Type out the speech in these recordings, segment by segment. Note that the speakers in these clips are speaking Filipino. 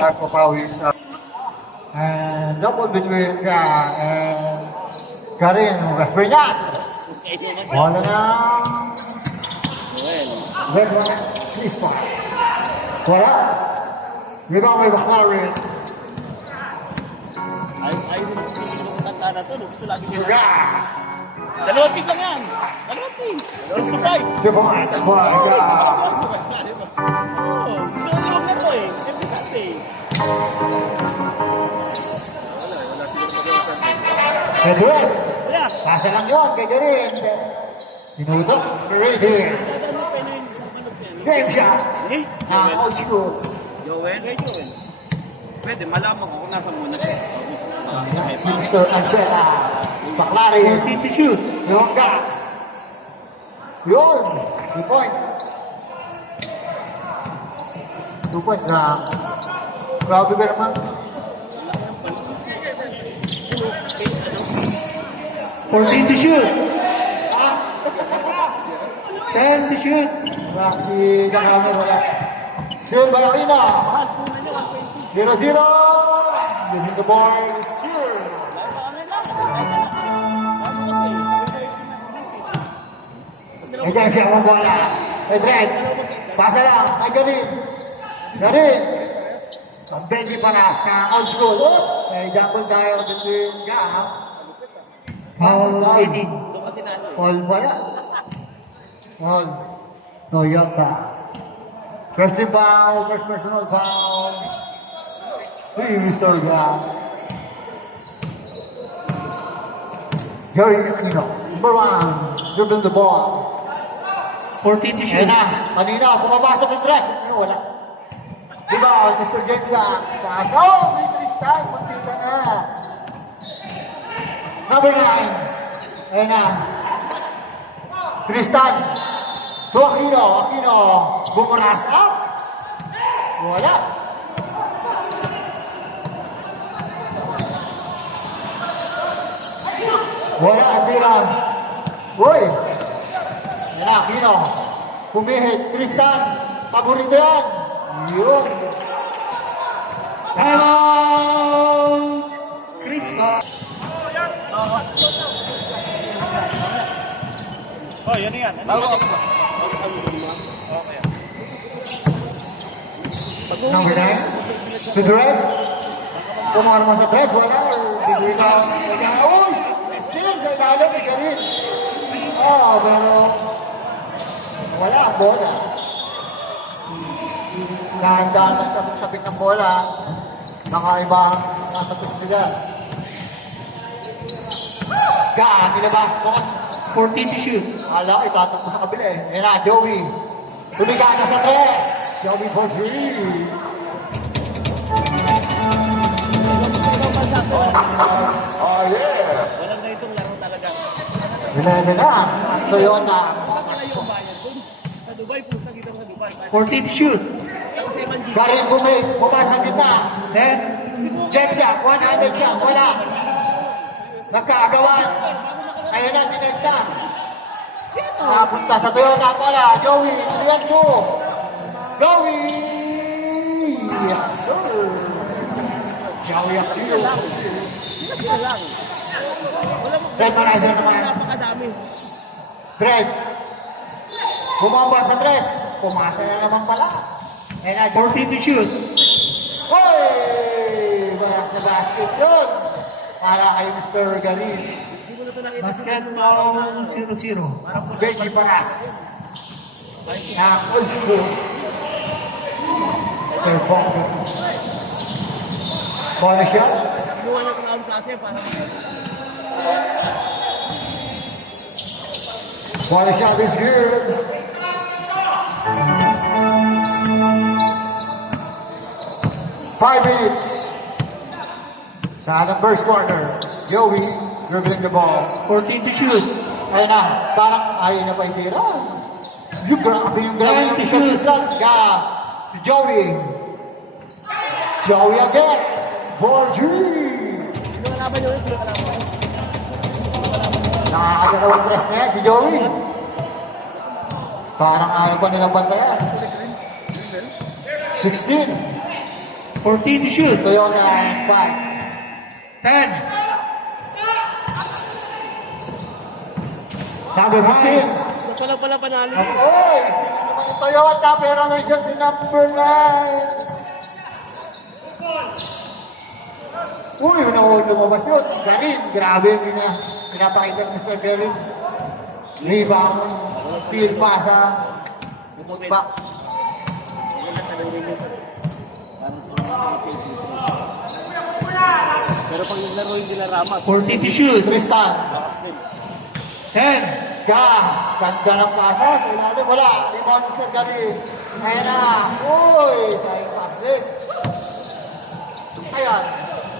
nagpapawis. And double between and Karin, referee niya. Wala na. Red one, please pa. Wala. Rebound by McLaren. Ayaw mo yung kanta na to. Gusto lagi nila. Dalawang pick lang yan. Dalawang pick. Dalawang patay. Divine, my God. Gusto nyo na to eh. Every Sunday. Edwin. Pasa lang yun kay Garin. Pinutok. Right here. Game shot. Old school. Joel? Pwede, malaman ko kung nasa muna siya. Si Mr. Angela. McLaren. To shoot. Yung gas. Yun. 2 points. 2 points na. Grabe ka naman. 14 to shoot. 10 to shoot. Si Kakami wala. Sir Balakina. 0-0. Using the boys. Here. Ayan siya ang bola. Edred. Pasa lang. Ay Garin. Garin. Ang Benji Paras na old school. May double tayo between Gam. Foul 18. Paul wala. Paul. Toyota. First team foul. First personal foul. Mr. Gam. Gary Aquino. Number 1. Dribbling the ball. 14 to shoot. Ayan na. Kanina, pumapasok yung dress. Ano, wala. Diba, Mr. James lang. Taas. Oh, may Tristan. Magpita na. Number 9. Ayan na. Tristan. To Aquino. Aquino. Bumuras up. Wala. Wala. Andira. Uy. Ayan na, Aquino. Pumihit. Tristan. Paborito yan. Yun. Time out. Cristo. Oh, yan yan. Number 9. To the red. Kumara mo sa dress. Wala. Bigwi ka. Uy! Still. Kailangan may garin. Oh, pero wala ang bola. Dahan-dahan lang sa tabing ng bola. Nakaiba ang nakatapos nila. Gaan, nilabas ko. 14 to shoot. Hala, itatak mo sa kabila eh. Ayan na, Joey. Tuligan na sa tres. Joey for 3. Oh, yeah. Walang na itong laro talaga. Bilala na. Toyota. Sa Dubai, pusa kita sa Dubai. 14 to shoot. Garin bumay. Bumasang gitna. 10. Jeb siya. 100 siya. Wala. Nagkaagawan. Ayun na, dinagta. Napunta sa Toyota pala. Joey, ano yan mo? Joey! Yes, sir. Joey Aquino. Sila lang. Fred Manazer naman. Napakadami. Fred. Bumaba sa tres. Pumasa na naman pala. And 14 to shoot. Hoy! Wala sa basket yun. Para kay Mr. Garin. Basket foul 0-0. Benji Paras. Old school. Mr. Bongo. Bola shot. Kinuha niya ng klase para Bola shot is good. Five minutes. Sa ng first quarter. Joey dribbling the ball. 14 to shoot. Ayun na. Parang ayun na pa itira. Yung grabe yung shoot. Joey. Joey again. Ball three. Nakakadalawang press na yan si Joey. Parang ayaw pa nilang bantayan. 16. 14 to shoot. Toyota and 5. 10. Number 15. Isa pala panalo. Oy, sino naman yung Toyota, pero nandiyan si number 9. Uy, lumabas yun. Galing, grabe yung pinapakita ng Mr. Galing. Rebound, steal pass ha. Bumutba. Pero pag naglaro yung Dilaramat, 14 to shoot. Tristan. lakas din. 10. Ganda ng pasa. Sa ilalim, wala. Rebound Mr. Galing. Ayan na. Uy, sayang pass din. Ayan,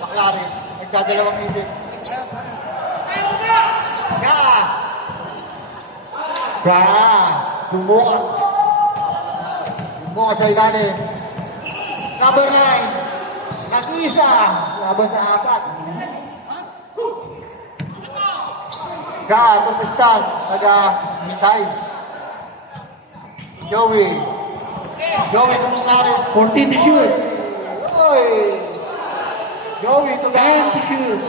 McLaren. Nagdadalawang isip. Bumuka. Bumuka sa ilalim. Number 9. Nag-isa. Laban sa 4. Tumistan. Nag-hintay. Joey. Joey Tumistan. 14 to shoot. Oy! Joey, ito 10 to shoot.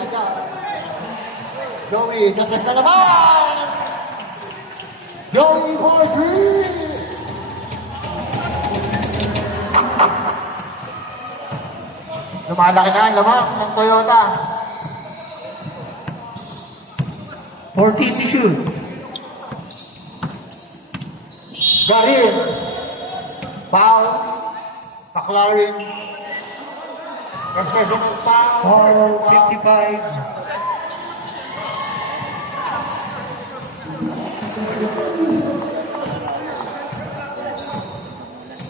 Joey, tatlas na naman! Joey for 3! Lumalaki na ang lamang ng Toyota. 14 to shoot. Garin. Foul. McLaren. Professional foul. Foul 55.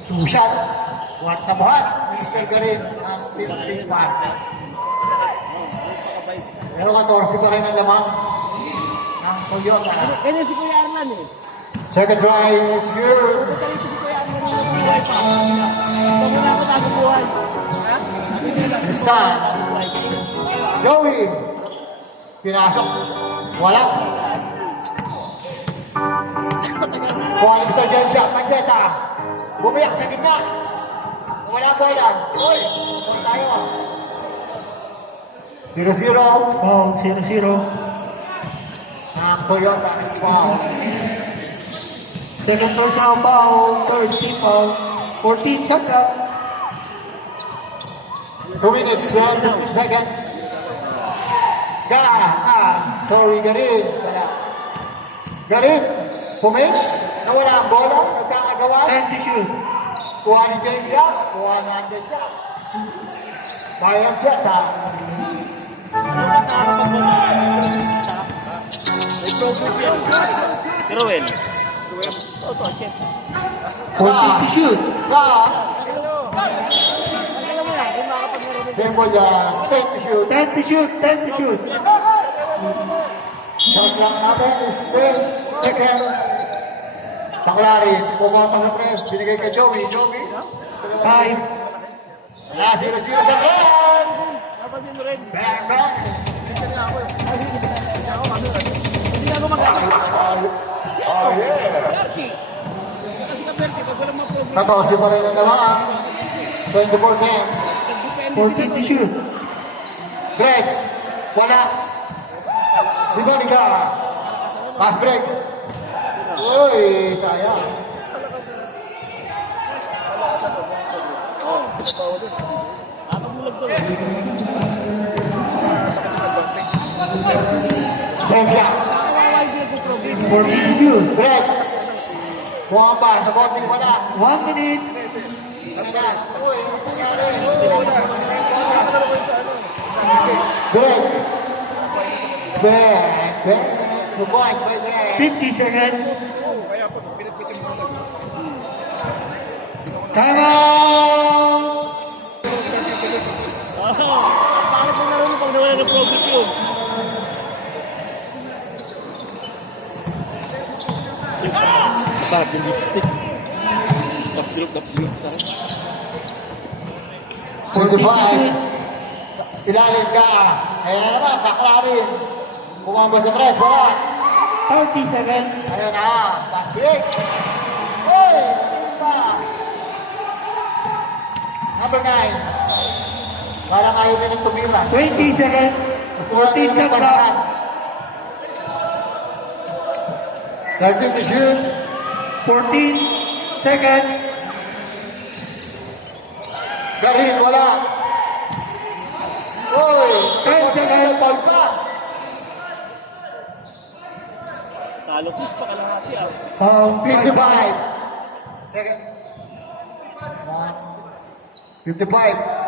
Two shot. Buhat na buhat. Mr. Garin ang team P1. Pero 14 pa rin ang lamang ng Toyota. Ganyan si Kuya Arlan eh. Second try is good. Punta rito si Kuya Arlan yung buhay pa. Ito muna ako tago buhay. This time, Joey. Pinasok. Wala. Buwan Mr. Jenja. Mancheta. Bumiyak sa gitna. Wala bola. Uy, uy tayo. 0-0. Foul 0-0. Ang Toyota. Wow. Second personal foul. Third team foul. 14 shot clock. 2 minutes and 15 seconds. Sorry, Garin. Wala. Garin. Pumit. Nawala ang bola. Nagkakagawa. 10 to shoot. Kuha ni James Jack. Kuha ni Andel Jack. Bayang Jack ha. May program yan. Kirowel. 14 to shoot. Alam mo na, kung makakapaglaro din. Symbol yan. 10 to shoot. 10 to shoot. 10 to shoot. Shot lang natin is 10 seconds. Taklaris. Pumunta sa press. Binigay kay Joey. Joey. 5. Wala. 0-0 sa press. Napansin mo rin. Bang, bang. Hindi ako magkakaroon. Oh, yeah. Kasi Kaberte, pag walang mga program, 14 pa rin ang lamaan. 24-10. nag-depende 14 to shoot. Break. Wala. Dibonica. Pass break. Uy, sayang. Nakakabulag to. Bengka. Nakakawawa yung program. 14 to shoot. Break. Buwan pa. Sa boarding wala. 1 minute. Ano na? Uy, ano nangyari? Break. Break. Break. Duboy, by break. 50 seconds. Time out! Paano pang laro mo pag nawala ng program yun? Masarap yung lipstick. Tapsilog. Sarap. 25. Ilalim ka. Ayan na naman, Baklarin. Kumamba sa tres, wala. 30 seconds. Ayun na, basket. Uy, natin pa. Number 9. Parang ayaw na ng tumira. 20 seconds. 14 shot clock. 13 to shoot. 14 seconds. Garin, wala. Uy! 10 seconds. Foul pa. Talo plus pa kalahati ah. 55. Second. 55.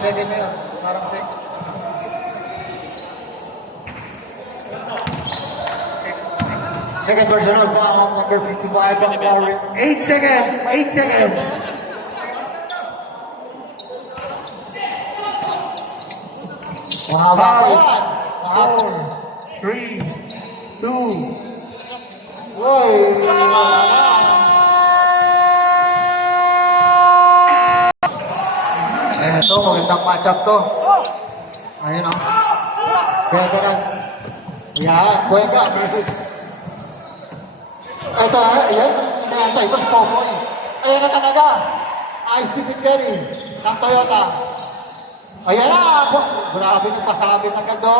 Second na yun. Parang second. Second personal foul, number 55 ang Warren. 8 seconds. 8 seconds. Mahaba pa yan. Mahaba. 4, 3, 2, Uy! Ito, magandang matchup to. Ayun o. Veteran. Yan, Cuenca versus. Ito, ayan. Inaantay ko si Popoy. Ayan na talaga. Ice Stephen Curry ng Toyota. Ayan na. Grabe nagpasabi na agad o.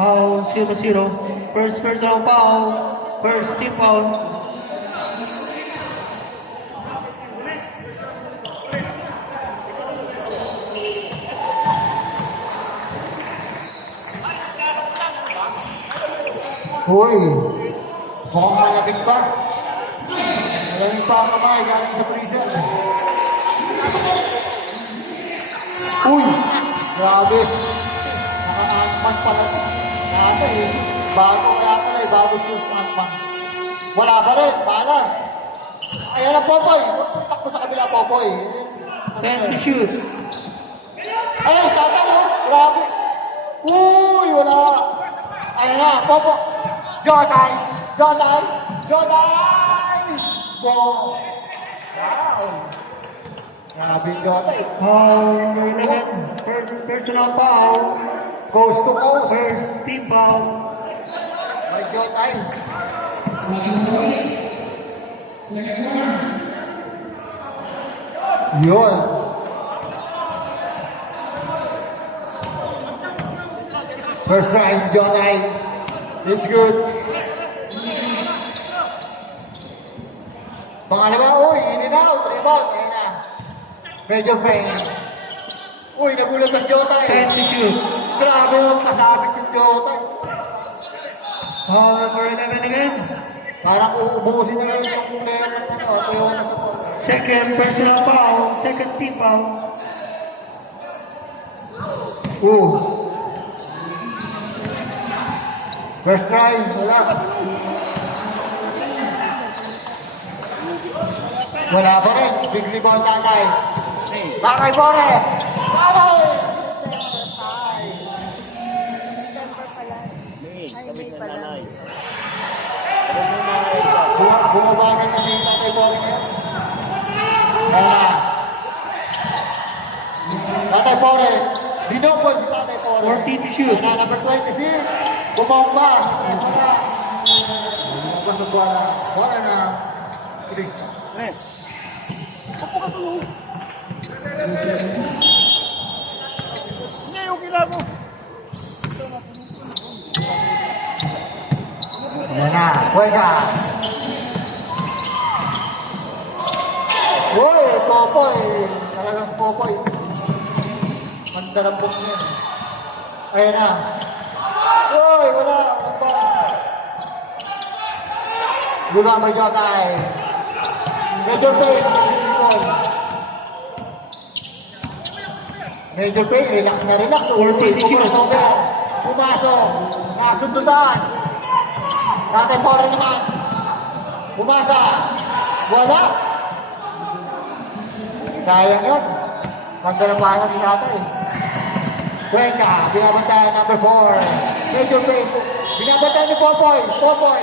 foul 0-0. First personal foul. First team foul. Uy! Mukhang malamig pa. Malamig pa ang kamay galing sa freezer. Uy! Grabe! Naka-angman pala. Nasa eh. Bago kaya pala eh. Bago shoes angman. Wala pa rin. Balas. Ayan ang Popoy. Takbo sa kabila Popoy. 10 to shoot. Ay, tatang mo. Grabe. Uy! Wala. Ayan na. Popo. Jotay! Jotay! Jotay! Go! Wow! Grabe yung Jotay. Foul number 11. First personal foul. Coast to coast. First team foul. May Jotay. Yun. First round, Jotay. It's good. Pangalawa, uy, in and out, rebound, ayun na. Medyo pain. Uy, nagulat ang Jotay. 10 to shoot. Grabe yung kasabit yung Jotay. Foul number 11 again. Parang uubusin na yun yung player ng Toyota sa Paul. Second personal foul. Second team foul. First try, wala. Wala pa rin. Big rebound tatay. Bakay Bore! Bakay! Bumabagan na si Tatay Bore ngayon. Wala. Tatay Bore. Dinopol si Tatay Bore. 14 to shoot. Wala, number 26. Bumomba. Wala. Gusto ko na. Wala na. Ilis pa. Hindi, okay lang mo. Ayan na. Cuenca. Uy, Popoy. Talagang si Popoy. Mandarambok niya. Ayan na. Uy, wala. Lula may Jotay. Major Pain. Major Pain, relax na relax. Pumasok. Nasundutan. Tatay Pore naman. Pumasa. Wala. Sayang yun. Mandalampahan ni tatay. Cuenca, binabantayan number 4. Major Pain. Binabantayan ni Popoy. Popoy.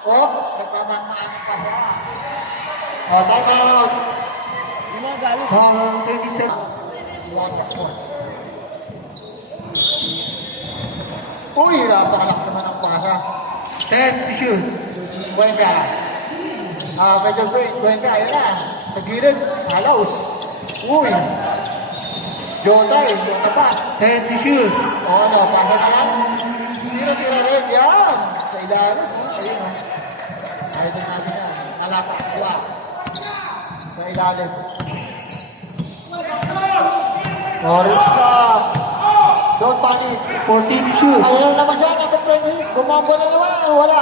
Oh, nagmamaan pa siya. Oh, time out. Foul 27. Uy, napakalak naman ang pasa. 10 to shoot. Cuenca. Medyo great. Cuenca, ayun na. Sa gilid. Halaws. Uy. Jota pass. 10 to shoot. Ano, pasa na lang. Tira rin. Yan. Sa ilalim. Ayun, oh. Ayun din natin yan. Nalapas. Wow. Sa ilalim. Orange Cup. Don't panic. 14 to shoot. Ayaw naman siya. Napapwede. Gumambo na naman. Wala.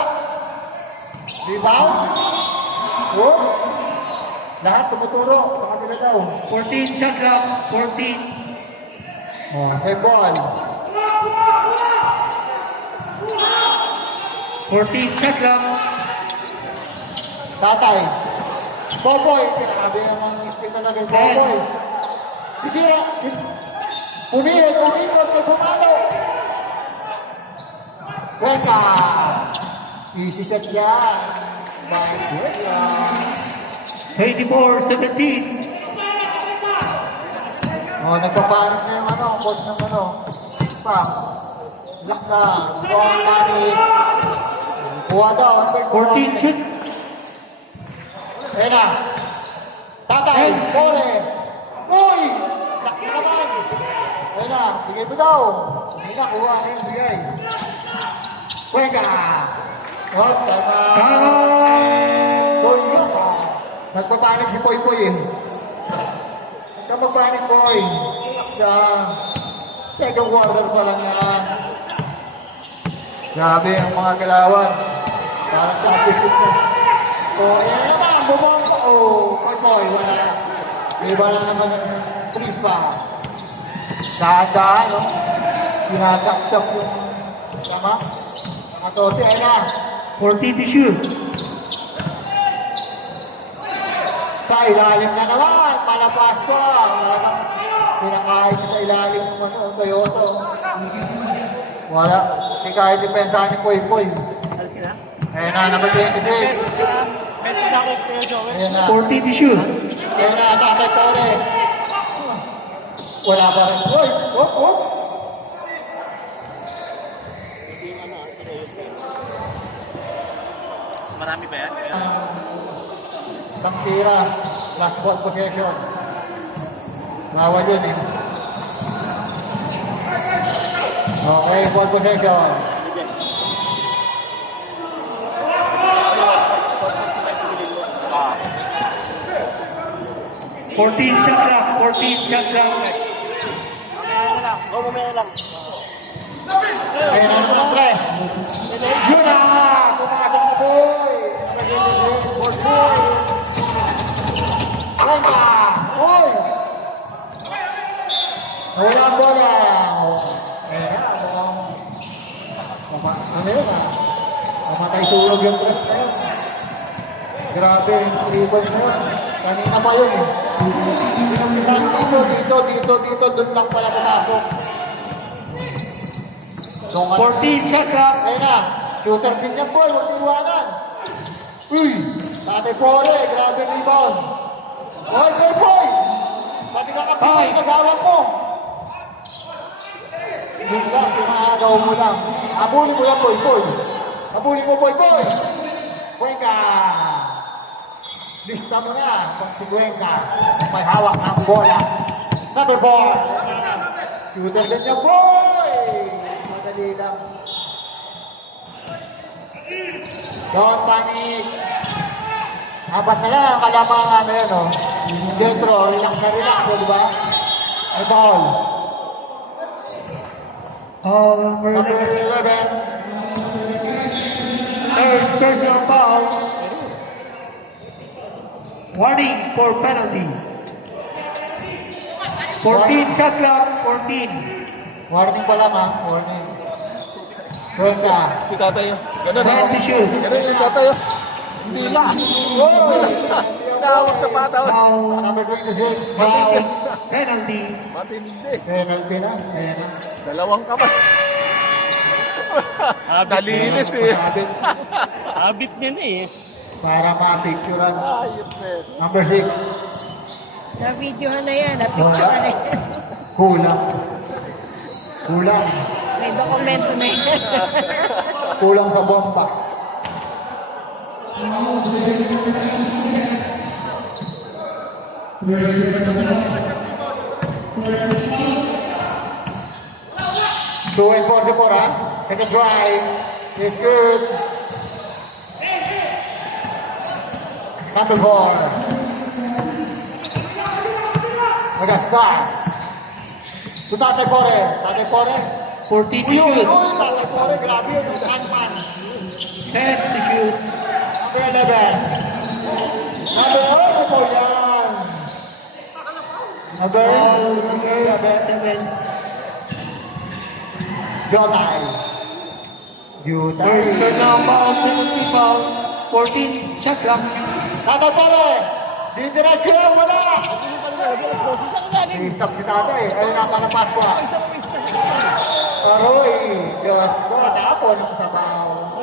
Rebound. Oh. Lahat tumuturo. Sa kabila daw. 14 shot clock. 14. Okay, ball. 14 shot clock. Tatay. Popoy. Grabe ang spin na naging Popoy. Hindi na. Pumihit. May pumalo. Weka. Easy set yan. Bakit weka? 24-17. Nagpapanik na yung coach ng Pam. Lock lang. Don't panic. Kuha daw. 14 shoot. Ayan na. Tatay. Kore. Uy! Lock na naman. Ayan na. Bigay mo daw. Ayan na. Kuha na yung bigay. Cuenca. Oh, tama. Boy, nagpapanik si Poy eh. Magpapanik Poy. Relax lang. Second quarter pa lang yan. Grabe ang mga galawan. Parang sa appreciate na. Ayan naman. Bumong. Poy. Wala na. Iba na naman yung pulis pa. Dahan-dahan, no? Sinachak-chak yung tama. Mga 14, ayun na. 14 to shoot. Sa ilalim na naman. Palapas ko. Talagang pinakain niya sa ilalim ng Toyota. Wala. Hindi kahit depensahan ni Poy. Ayun na, number 26. Messi na ako, Kuya Joel. Ayun na. 14 to shoot. Ayun na, Tatay Tore. Wala pa rin. Uy! Marami ba yan? Isang tira. Last ball possession. Bawal yun eh. Okay, ball possession. 14 shot clock. 14 shot clock. Mamaya na lang. Ayun ang mga tres. Yun na! Pumasok na boy! Boy! Wala! Boy! Wala bola! Ayun na, ano yun ah? Mamatay sulog yung tres na yun. Grabe yung tribal na yun. Kanina pa yun eh. Pinagpisahan dito, doon lang pala pumasok. 14 shot clock. Ayun na, shooter din yan boy, huwag iwanan. Uy, Tatay Pore, grabe rebound. Boy! Pati ka kapitay, nagawang mo. Yun lang, pinagaw mo lang. Habulin mo yan, boy. Habulin mo, boy. Cuenca. Lista mo na, pag si Cuenca, may hawak ng bola. Number 4. Shooter din yan, boy. Madali lang. Don't panic. Apat na lang ang kalamangan namin, no? Dentro, relax, di ba? Ay, ball. Number Number 11. third personal foul. Warning for penalty. 14 shot clock. 14. Warning pa lang, ha? Warning. Cuenca. Si tatay. Ganun. 10 to shoot. Ganun yung tatay. Hindi ba? Goal! Nawag sa pataw. Foul. Number 26. Foul. Penalty. Matindi. Penalty na. Ayan na. Dalawang kamay. Nalinis eh. Sabit. Habit niya na eh. Para ma-picturean. Ayot na eh. Number 6. Na-videohan na yan, na-picture na yan. Kulang. May dokumento na yan. Kulang sa bomba. Two and 44, huh? Second drive is good. Number 4. Mega Stars. To Tatay Pore. Tatay Pore. 40 to Uy, shoot. Tatay Pore. Grabe yun. Yung handman. 10 to shoot. Number 11. Number 11 po yan. Number Foul number 7. 7. Jotay. First turn now, foul, penalty foul. 14, shot clock. Tatay Pore. Di diretso. Wala. Stop si tatay. Ayun na pala Pasqua. Aroy. Diyos ko. Tapon sa sabaw.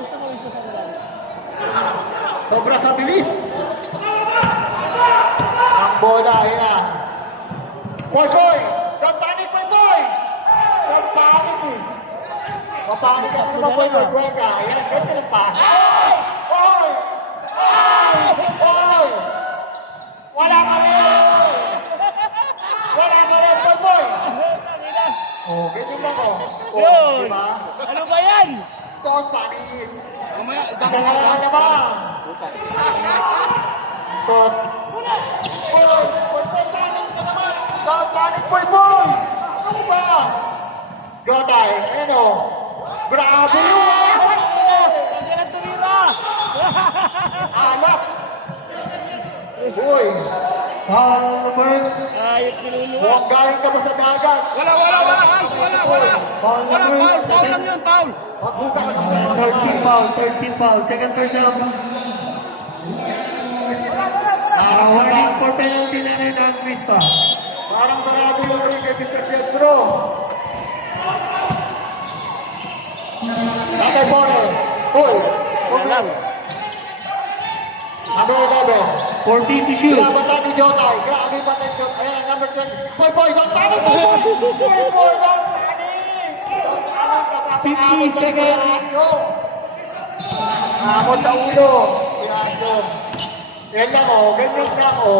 Sobra sa bilis. Ang bola. Ayun na. Boy, boy. Don't panic, boy, boy. Don't panic eh. Papanik ka. Ano ba, boy, boy, boy ka? Ayan. Ganito yung pa. Boy! Boy! Boy! Wala ka rin! Wala ka rin, boy, boy! Oh, ganyan lang oh. Oh, di ba? Ano ba yan? Don't panic. Mamaya, Isa na lang naman. So, boy, boy, boy, panic ka naman. Don't panic, boy, boy! Ano ba? Gotay, ano? Grabe yun! Nandiyan ang tumira! Alak! Boy, Foul number, Ayot niluluwa. mukhang galing ka ba sa dagat? Wala, Hans, wala. foul Wala, number foul lang yun, foul. Magbuka ka ng 13 foul, 13 foul. Second first down. Warning for penalty na rin ang Crispa. Parang sarado yung ring kay Mr. Pietro. Tatay Bore. Uy, lang. Number 11. 14 to shoot. Grabe ni Jotay. Grabe pa ni Jotay. Ayan, number 20. Boy, boy, don't panic. Boy, boy, don't panic. 50 seconds. Amot sa ulo. Piraso. Yan lang o. Ganyan lang o.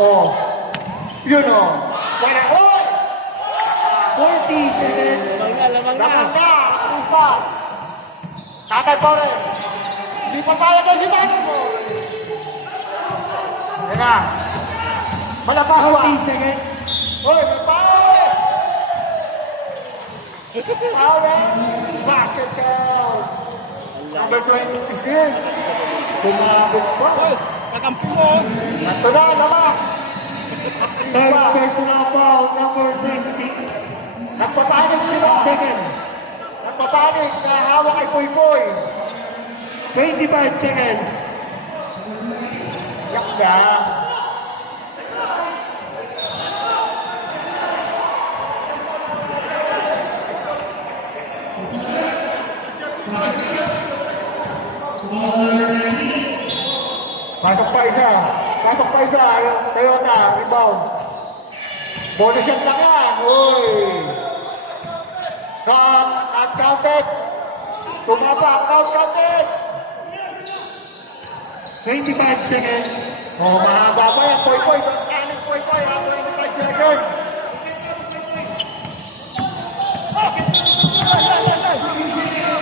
O. Yun o. Wala. Oy! 40 seconds. Lamang na. Dapat na. Alis pa. Tatay Pore. Hindi pa kaya kayo si tatay mo. Yan na. Malapas wa. 40 seconds. Oy, may power! Power! Basket count! Number 26. Bumabot pa. Patampi mo. Ito na, naman. Third personal foul, number 26. Nagpapanik sila. Second. Nagpapanik na hawak kay Poy Poy. 25 seconds. Yak na. Pasok pa isa. Pasok pa isa. Toyota, rebound. Bonus shot lang yan. Uy. Not counted. Tumapa, not counted. 25 seconds. Oh, mahaba pa yan. Poy, poy. Kanin, poy, poy. Ako yung 5 seconds.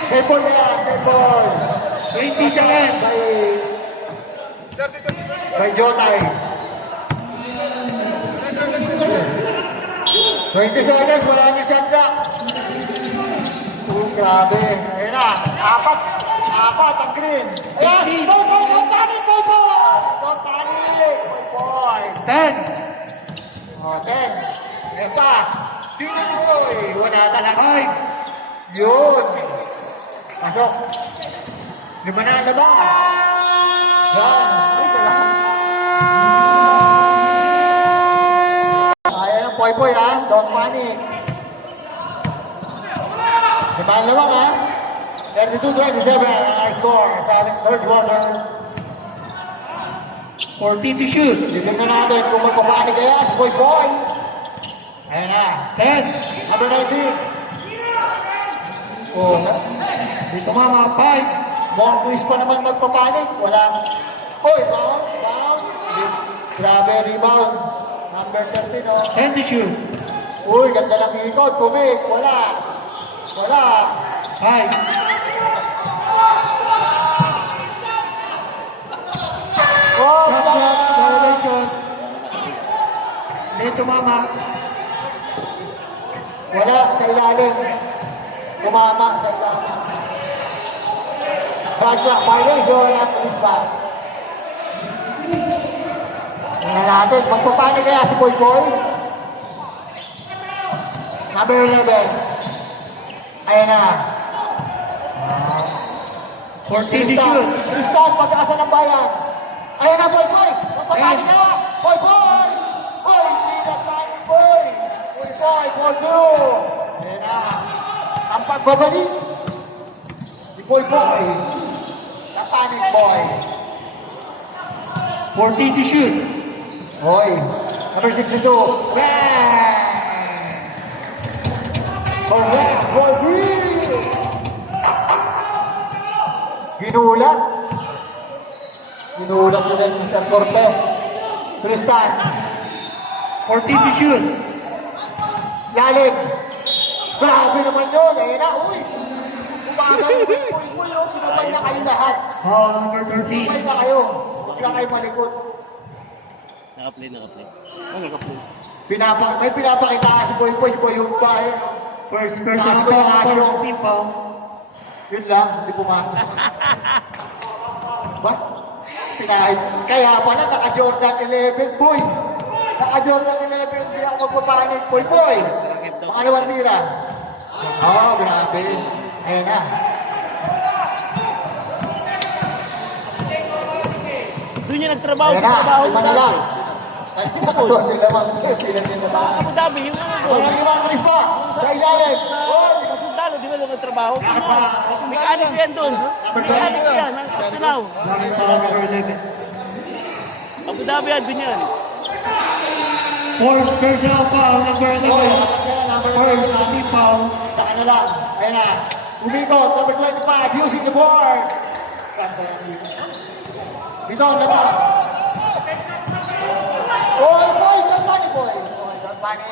Poy, poy yan. Poy, poy. 20 seconds. By Jotay. 20 seconds. Wala na shot clock. Oh, grabe. Ayun na. Apat ang green. Ayan. Poy, poy. Don't panic, poy, poy. Don't panic. Poy, poy. 10. Oh, 10. Ayan pa. Dito boy. Wala talaga. 5. Yun. Pasok. Lima na ang labang. Yan. Ay, salamat. Kaya ng poy-poy ha. Don't panic. Lima ang labang ha. 32-27 our score sa ating third quarter. 40 to shoot. Dito na natin kung magpapanik kaya si Boy-Boy. Ayan na. 10. Number 19. Oh, dito Tumama 5. Moncrief pa naman magpapanik. Wala. Oy, bounce. Grabe, rebound. Number 13, oh. And to shoot. Uy, ganda lang ikot. Kumik. Wala. High. Oh, Shot, violation. Hindi tumama. wala sa ilalim. Kumama sa ilalim. Shot clock violation at police back. Tingnan natin. Magpapanik kaya si Boy Boy? Number 11. Ayan na. 14 to shoot. Tristan, pagkakasan ng bayan. Ayan na, Boy Boy. Magpapanik ka na. Boy Boy. Boy, hindi na tayo, Boy. Boy Boy, for two. Ayan na. Ang pagbabalik. Si Boy Boy. Napanik, Boy. 14 to shoot. Hoy, number 62. Bang! Correct, Boy Free! Ginulat. Ginulat si Sister Cortez. Tristan. 14 to shoot. Lalim. Grabe naman yun. Ayun na, uy. Umagal yung uy, oh. Sinubay na kayo lahat. Foul number Sinubay 13. na kayo. Huwag lang kayo malikot. Naka-play. Naka-play. May pinapakita ka si Boy Boy. Si Boy yung bahay. First personal foul for team foul. Yun lang, hindi pumasok. Ba? Kaya pala naka-Jordan 11, boy. Naka-Jordan 11, hindi ako magpapanik. Boy, boy. Pangalawang tira. Oo, grabe. Ayan na. Doon niya nagtrabaho Ayan sa na, trabaho lima na lang. Ay, nakatuwa sila lang. Sila nila ba? Abu Dhabi, yung ano doon. Walang limang Chris pa. Sa ilalim. Oy! Sa Sundalo, di ba doon nagtrabaho? Mechanic yan doon. Mechanic yan. Ang tinaw. Number 11. Abu Dhabi yan, doon yan. Fourth personal foul number 11. First team foul. Saka na lang. Ayan na. Umikot. Number 25. Using the board. Dito, laban. Boy, boy. Don't panic, boy. Boy, don't panic.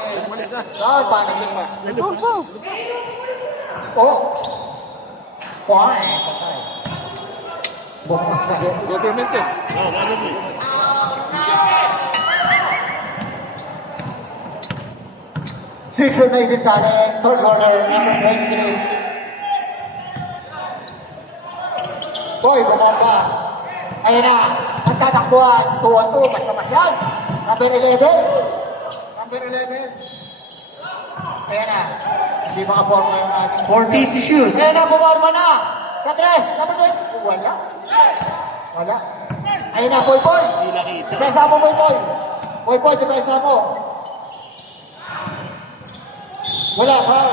Don't panic. Oh. Fine. Bukas na. Government yan. Oo, government. Six and eight sa atin. Third quarter, number 23. Boy, bumaba. Ayun na. Ang tatakbuhan. 2-2. Mas yan. Number 11. Number 11. Ayan na. Hindi makaporma yung ating. 14 to shoot. Ayan na, bumarma na. Sa tres. Number 10. Wala. Wala. Ayun na, boy, boy. Hindi nakita. Depensa mo, boy, boy. Boy, boy, depensa mo. Wala, foul.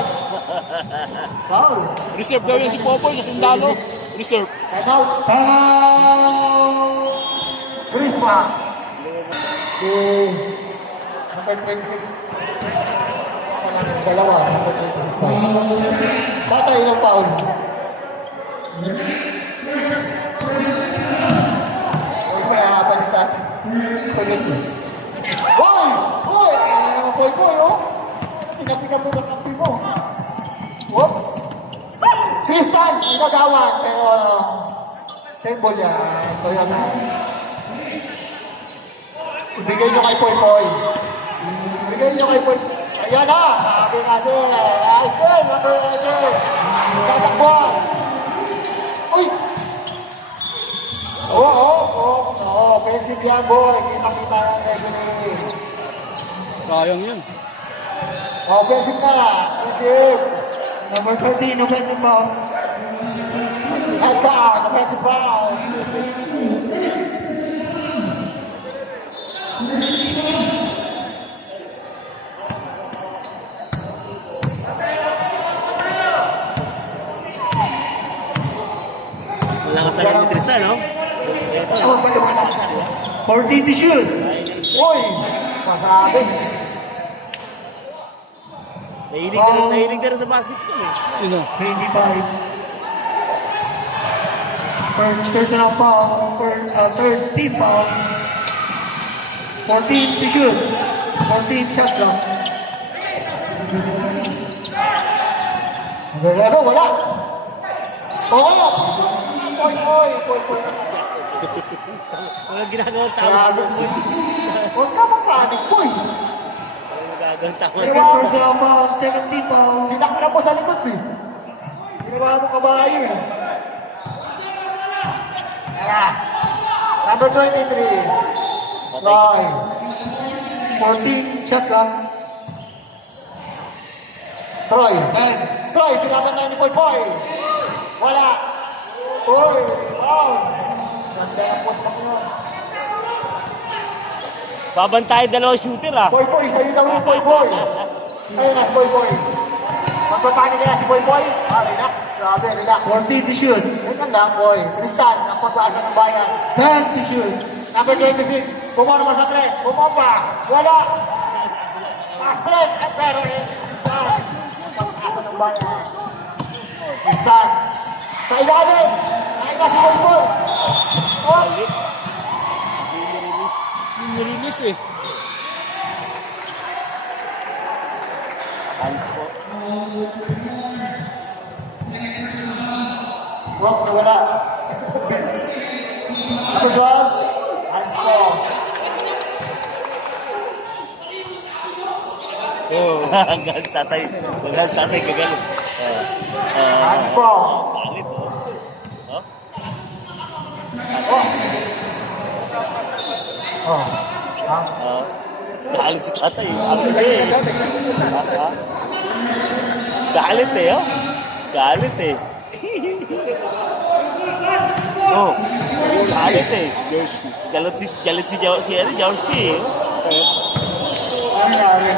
Foul. Reserve daw yun si Popoy sa Sundalo. Reserve. Time out. Foul. Chris pa. Okay. Number 26. Ako lang yung dalawa. Number 25. Bata, ilang foul? Uy, may hahabalik natin. Tulit. Boy! Boy! Ano naman, boy, boy, oh? Tinapigan mo ng kampi mo. Whoop! Tristan! Inagawan, pero... symbol yan. Ito yan. Ibigay nyo kay Poy Poy. Ibigay nyo kay Poy. Ayan na! Sabi kasi, ayos din, number 11. Tatakbuhan. Uy! Oo, offensive yan, boy. Kita-kita yan, regularly. Sayang yun. Offensive na, offensive. Number 13, offensive foul. Head count, offensive foul. Wala ka sa ni Tristan, no? Ano ba yung anak? 14 to shoot. Uy! Masabi. Nahilig ka rin sa basketball, eh. Sino? 25. First personal foul. Third team foul. 14 to shoot. 14 shot clock. Lego, wala. Oo. Poy. Walang ginagawang tama. Grabe. Huwag ka mag-panic, boy. Walang magagawang tama. Second personal foul. Second team foul. Sinakla mo sa likod, eh. Ginawa mo kabayo, eh. Tara. Number 23. Troy. 14 shot clock. Troy. 10. Troy, pinapantay ni Poy. Wala. Uy, wow. Ganda yung putbak nyo. Babantay dalawang shooter ah. Poy, sa'yo daw yung Poy. Ayun na, Poy. Magpapanig ka na si Poy. Relax. Grabe, relax. 14 to shoot. Ganyan lang, Poy. Tristan, ang pag-asa ng bayan. 10 to shoot. Number 26, bumorma sa tres. Bumomba. Wala. Pass break. Pero Tristan, pag-asa ng bayan. Tristan. Sa ilalim. Nakita si Poy. Oh. Nirelease eh. Hands po. Wag na wala. Number 12, hands ball. Gagal tatay. Gagalo. Hands ball. Galit oh. Oh. Galit si tatay. Galit eh oh. Galit eh. Oh. Galit eh. Galit si Jaworski eh. Ano nangyari?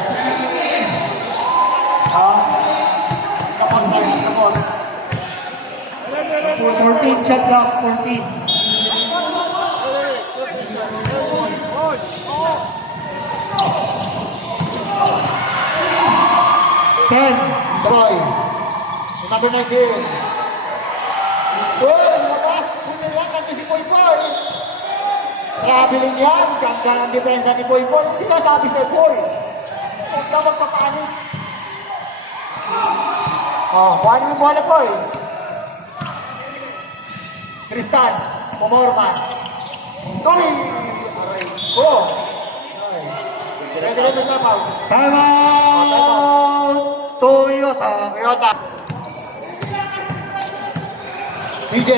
Kapag tayo, kapag. 14 shot clock. 14. Troy. Number 19. Uy, lumabas. Kung yan, nanti si Poy. Grabe rin yan. Ganda ng depensa ni Poy. Yung sinasabi sa Poy. Huwag ka magpapanik. Oh, kuha niyo yung bola, Poy. Tristan. Pumorma. Uy! Aray. Oh. Ready na pa. Time out. Toyota. Toyota. DJ.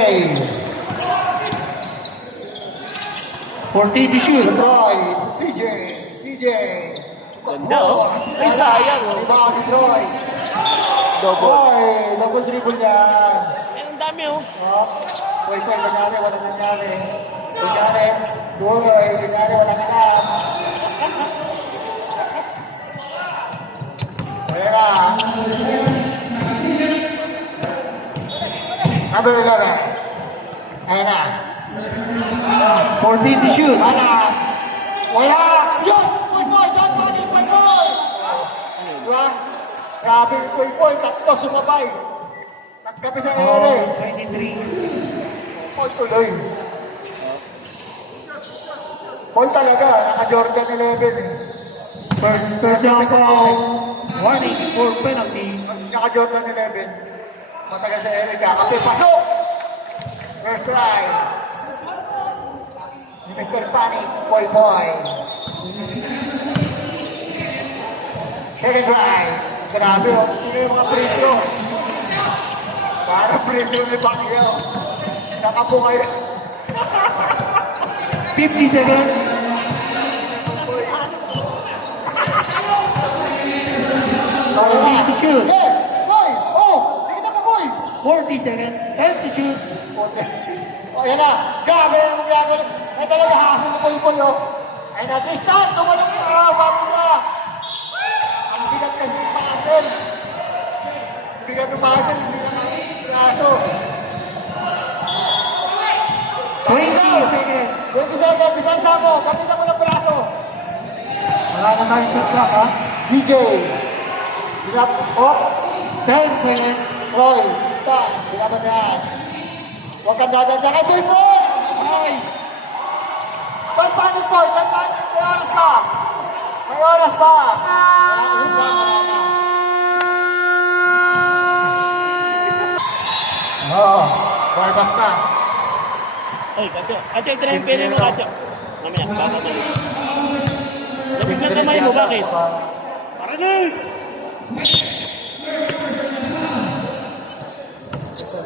14 to shoot. Troy. DJ. Ganda oh. Ay sayang oh. Iba si Troy. Double. Oy, double dribble yan. Ay, ang dami oh. Oh. Uy, nangyari, wala nangyari. Nangyari, wala nangyari. Ayan na. Number 11. Ayan na. 14 to shoot. Wala! Yun! Poy! Don't money! Poy! Diba? Grabe yung Poy! Tatlo sumabay. Nagkapi sa ere. 23. Poy tuloy. Poy talaga. Naka-Jordan 11 eh. First personal foul. Warning for penalty. Naka-Jordan 11. Matagal sa ere. Kakapi. Pasok! First try. Ni Mr. Panic. Poy. Second try. Grabe oh. Sino yung mga free throw? Para free throw ni Pacquiao. Nakapo kayo. 50 seconds. Kaya to shoot. Hey! Boy! Oh! Nakita mo, boy! 40 seconds. 10 to shoot. O, yan na. Grabe yung ginagawa. Ay talaga, haso mo po oh. Ay na, Tristan! Tumalong yung bago na. Ang bigat kasi yung pasel. Bigat yung pasel, hindi naman yung braso. 20 seconds. 20 seconds, depensa mo. Kapitan mo ng braso. Wala na tayong shot clock ha. DJ. Binap, oh. 10 seconds. Troy, Tristan, binaban yan. Huwag kang dadagdag kay Boy po! Don't panic po! Don't panic! May oras pa! May oras pa! Oo, guard up na. Ay, Kacho. Kacho, ito na yung pili mo, Kacho. Mamaya, baka tayo. Lamig na kamay mo, bakit? Para na!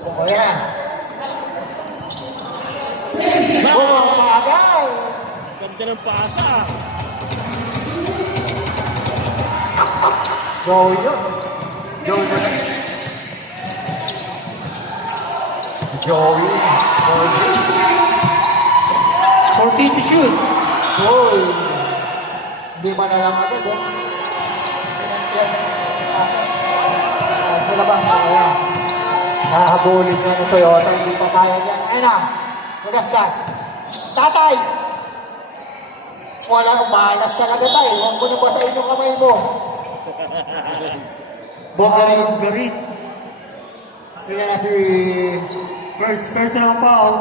Kaya. Bumagal! Ganda ng pasa. Joey yun. Joey mo na. Joey. 14 to shoot. Joey. Hindi ba na lang agad eh? Sa labas na kaya. Hahabulin niya ng Toyota. Hindi pa kaya niya. Ayun na. Magasgas. Tatay! Wala, umalas talaga tayo. Huwag mo na basahin yung kamay mo. Bonggarin. Garit. Tingnan na si First personal foul.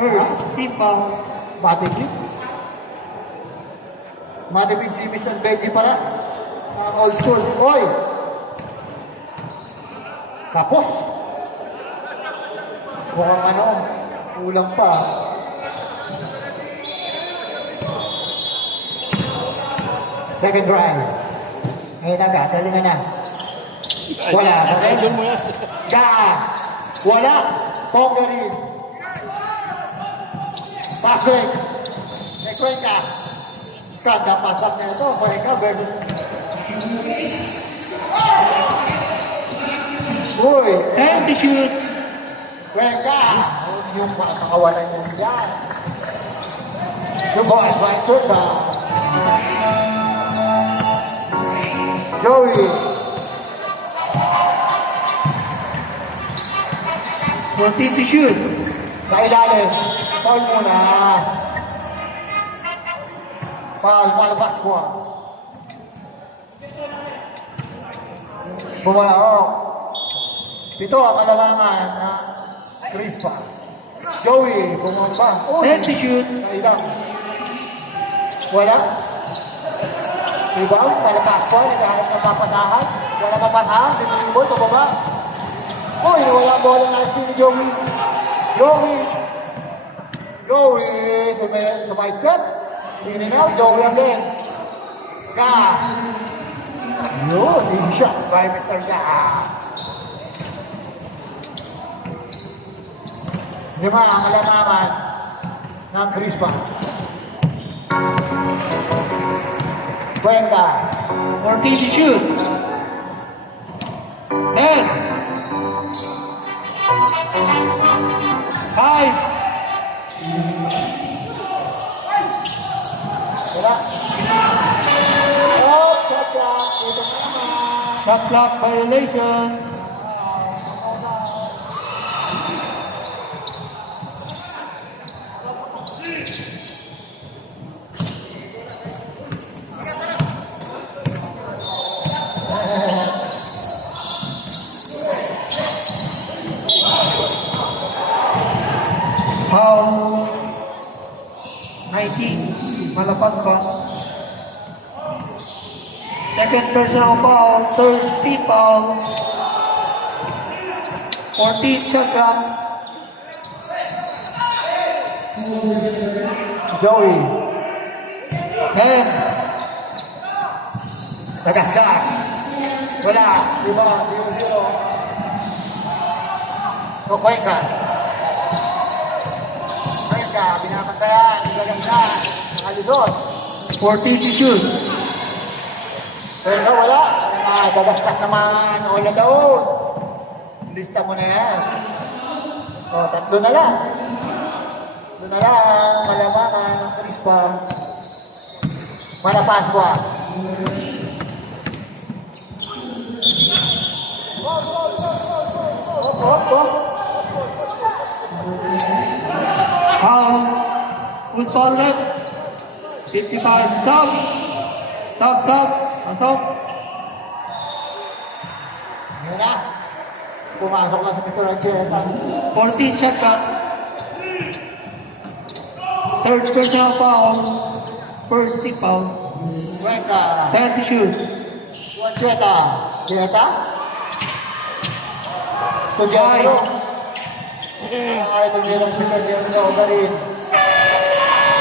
First team foul. Matipid. Matipid si Mr. Benji Paras. Mga old school. Oy! Tapos. Mukhang ano, kulang pa. Second drive. Ngayon na, dali na. Wala. Doon mo yan. Wala. Ponggarin. Pass break. May Cuenca. Kada pasak na ito. Cuenca versus... Uy. 10 to shoot. Cuenca. Yung makakawalan mo yan. Yung boy, right to the... Joey. 14 to shoot. Sa ilalim. Foul muna. Foul, palabas ko. Bumaok. Ito ang kalamangan na Crispa. Joey, bumaba. 10 to shoot. Kailang. Wala. Rebound, palabas ko. Naghahanap ng papasahan. Wala papasahan. Dinibol, pababa. Uy, wala bola na ni Joey. Joey, sa my set. Tingnan na, Joey again. Yun, big shot by Mr. Lima ang kalamangan ng Crispa. Cuenca. 14 to shoot. 10. 5. Wala. Oh, shot clock. Ito naman. Shot clock violation. Foul 19. Malapag pa. Second personal foul. Third team foul. 14 shot clock. Joey. 10. Nagasgas. Wala. Diba? 0-0. O, Cuenca. Cuenca, binabantayan. Gaganda. Nakalisod. 14 to shoot. Cuenca, wala. Gagasgas naman. Wala daw. Lista mo na yan. O, tatlo na lang. Tatlo na lang. Malamangan ng Crispa. Manapaswa. Hop. Foul. Who's foul left? 55. Sub. Sub. Yun na. Pumasok na sa Mr. Angel. 14 shot clock. Third personal foul. First team foul. Cuenca. 10 to shoot. Cuenca. Dieta. Tudyano. Ay, tumirang Tudyano na ako rin.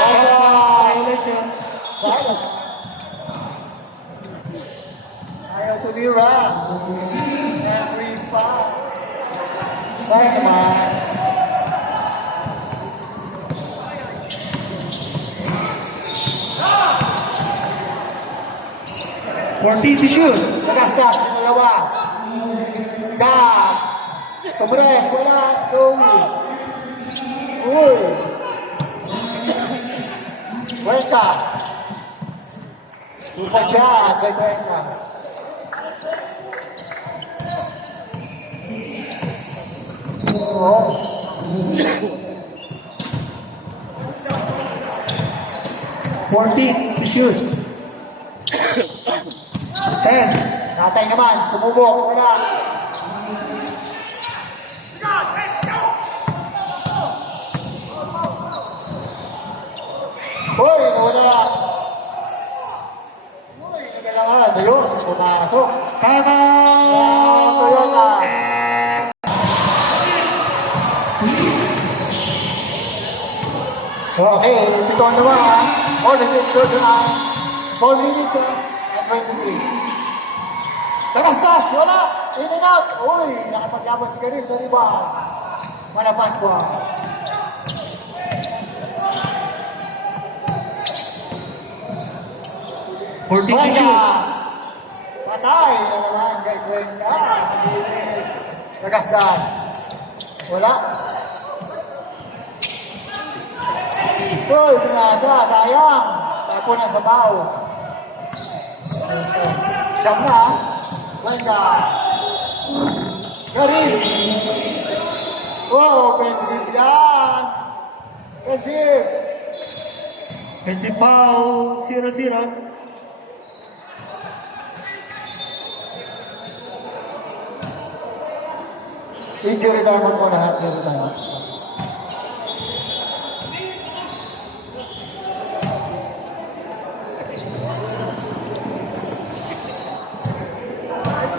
Violation. Ayaw tumira. Freeze pa. Kaya naman. Fourteen to shoot. Nagastas, dalawa. Gab. Tumres, wala. Joey. Uy. Cuenca. Lupa dyan, kay Cuenca. Oo. 14 to shoot. 10. Natay naman, tumubok, wala. Hoy, wala. Hoy, nagalaman. Ayun, pumasok. Time Toyota. out. Okay, ito ang naman ha. 4 minutes to na. 4 minutes ha. 23. Tagastas, wala. In and out. Uy, nakapaglaban si Karim sa rebound. Malapas po. Fourteen to shoot. Patay na naman kay Cuenca sa gilid. Tagastas. Wala. Uy, pinasa, sayang. Tapunan sa bao. Jump na. Cuenca. Karim. Oh, offensive yan. Offensive. Offensive foul. 0-0. Injury retirement mo lahat. Injury retirement.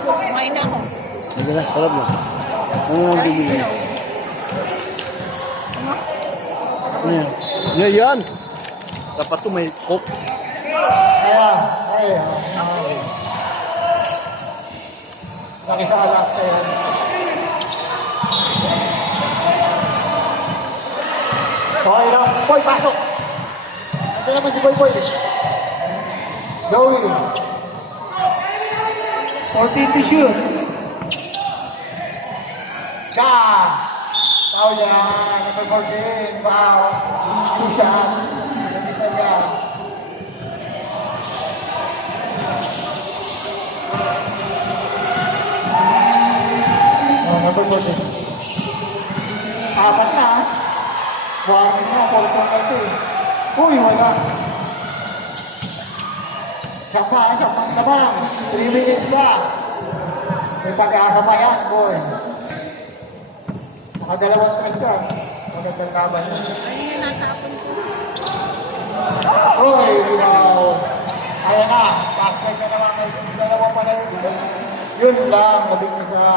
Kumain na ako. Sige na, sarap na. Ano ang bibili? Yan yan! Dapat to may coke. Ayan. Ayan. Nakisalas ka yan. Okay lang. Boy, pasok! Ito naman si Boy Boy. Joey. 14 to shoot. Ka! Tao yan. Number 14. Wow. Two shot. Namitan niya. Oh, number 14. Apat na. Buwan na. 4.8. Uy, wala. Sapa naman. 3 minutes pa. May pag-asa pa yan, boy. Nakadalawang tres ka. Magandang kaban yan. Ayun, natapon ko. Uy, wow. Ayan na. Basket na naman. May dalawa pa na yun. Yun lang. Labing isa.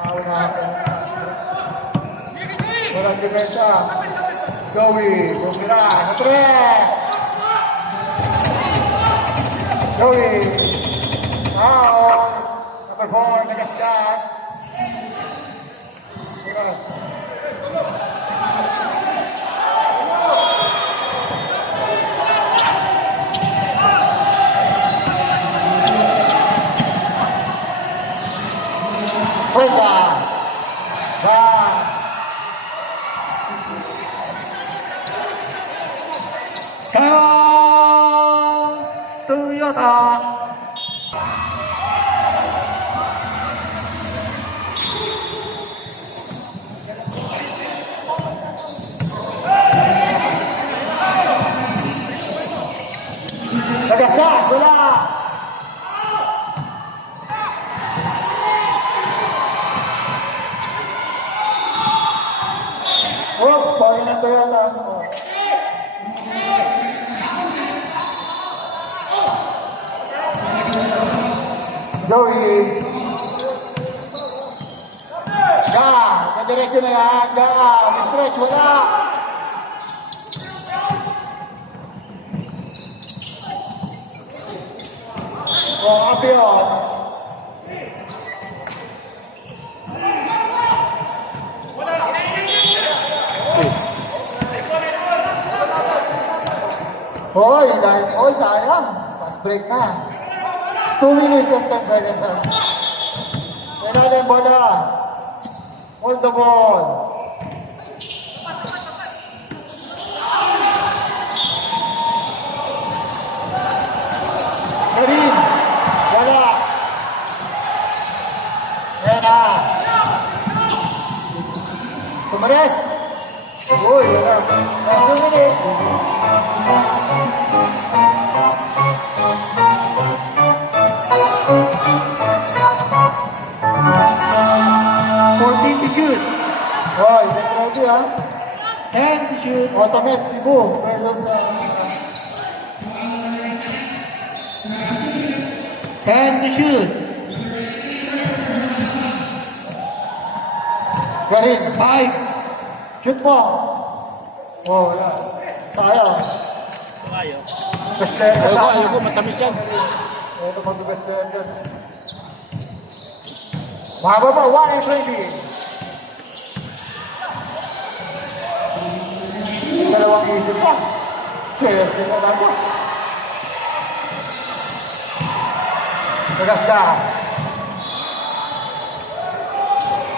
Naunahan ka. Walang depensa. Joey. Bumira. Sa tres. Joey. Wow. Number 4. Nagasgas. Yes. Cuenca. Va. Time out. Toyota. Nagasgas. Wala. Oh, bagay ng Toyota. Oh. Joey. Diretso na yan. Stretch, wala. Up yun. Hoy, sayang. Fast break na. 2 minutes and 10 seconds. Penal yung bola. Hold the ball. Karim. Wala. Yan na. Tumares. Uy, wala. Last 2 minutes. To shoot. Hoy, may ready ha. 10 to shoot. Automate Cebu. Meron sa... 10 to shoot. Garin. 5. Shoot mo. Oh, wala. Sayang. Kayo. Best player ka sana. Ayoko, matamis yan. Ito mag-best player dyan. Mahaba pa, 1 and 20. Dalawang isip pa. Kaya sila natin. Nagasgas.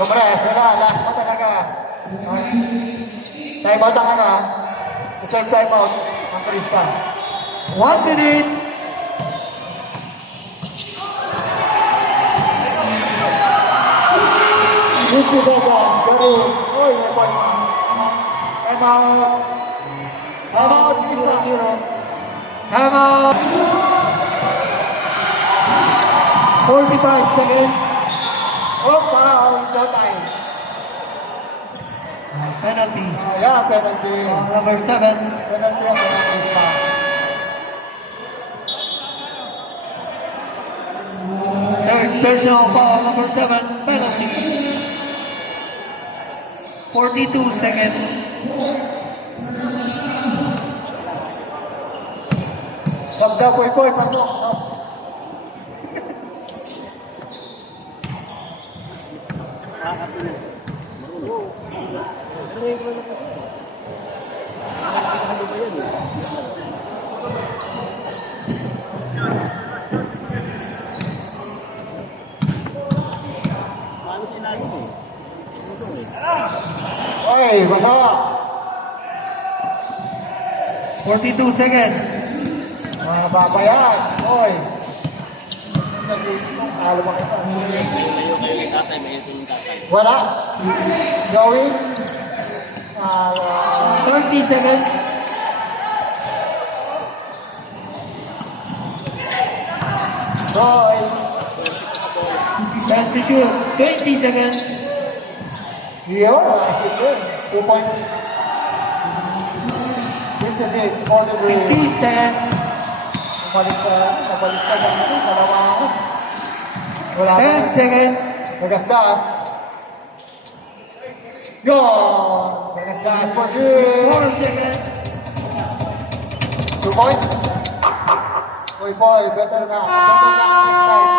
Tumares, wala. Last pa talaga. Time out ang ano. Reserve time out. Ang Chris pa. 1 minute. Fifty seconds. Gary. Uy, may point. Time out. Time out. 0-0. Come on. 45 seconds. Oh, foul. No time. Penalty. Yeah, penalty. Number 7. Penalty ang penalty pa. Third personal foul, number 7. Penalty. 42 seconds. Pagda, poy, pasok. Paano sinabi mo? Oy, pasok. 42 seconds. Mga babayan. Oy. Kasi, alam mo kita. Kayo kay tatay, may ito yung tatay. Wala. Joey. 30 seconds. Roy. 10 to shoot. 20 seconds. Yun. Asik yun. 2 points. 56. All the way. 15 seconds. Nabalik ka lang ito. Dalawa ako. Wala pa. 10 seconds. Nagasdas. Yun. Nagasdas for sure. 4 seconds. 2 points. Boy, better na. Better na next night.